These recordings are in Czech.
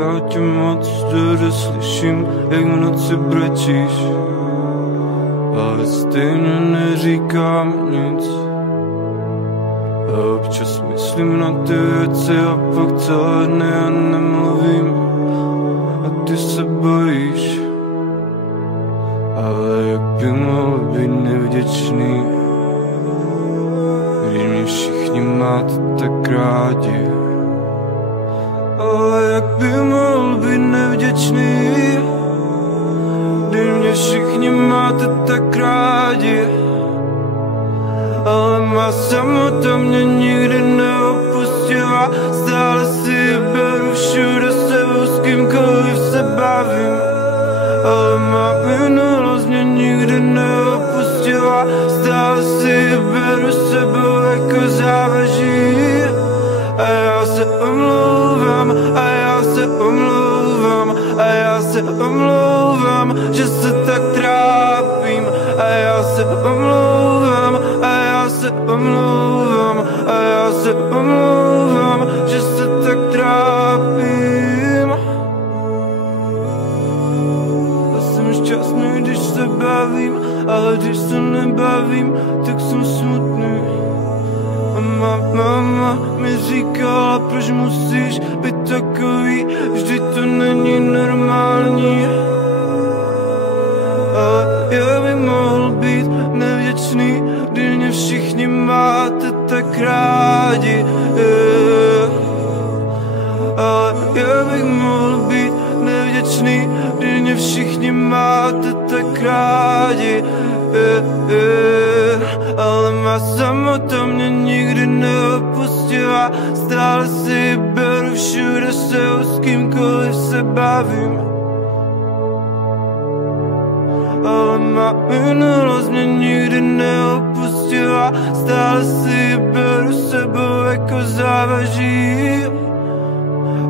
já tě moc dobře slyším, jak v noci brečíš, ale stejně neříkám nic. A občas myslím na ty věci a pak celé dny já nemluvím a ty se bojíš. Ale jak by mohl být nevděčný, když mě všichni máte tak rádi. Ale jak by mohl být nevděčný, když mě všichni máte tak rádi. Ale má samota mě nikdy neopustila, stále si je beru všude sebou, s kýmkoliv se bavím. Ale má minulost mě nikdy neopustila, stále si je beru sebou jako závaží. A já se omlouvám, a já se omlouvám, a já se omlouvám, že se tak trápím. A já se omlouvám, a já se omlouvám, a já se omlouvám, že se tak trápím. Já jsem šťastný, když se bavím, ale když se nebavím, tak jsem smutný. A máma mi říkala, proč musíš být takový, vždyť to není normální. Ale já bych mohl být nevděčný, když mě všichni máte tak rádi. Ale já bych mohl být nevděčný, když mě všichni máte tak rádi. Ale má samota mě nikdy neopustila, stále si beru všude se, s kýmkoliv se bavím. Ale má minulost mě nikdy neopustila, stále si beru sebou jako závaží.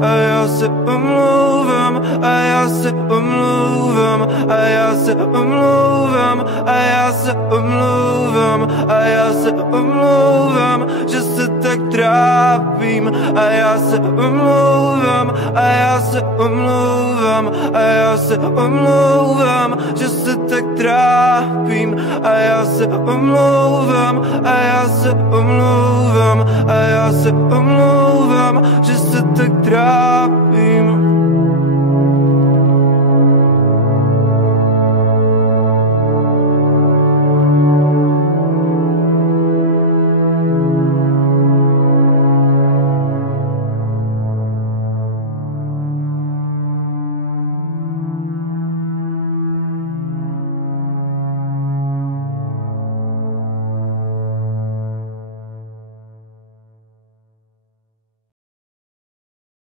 A já se omlouvám, a já se omlouvám, a já se omlouvám, a já se omlouvám, a já se omlouvám, že se tak trápím. A já se omlouvám, a já se omlouvám, a já se omlouvám, že se tak trápím. A já se omlouvám, a já se omlouvám, a já se omlouvám, že se tak trápím.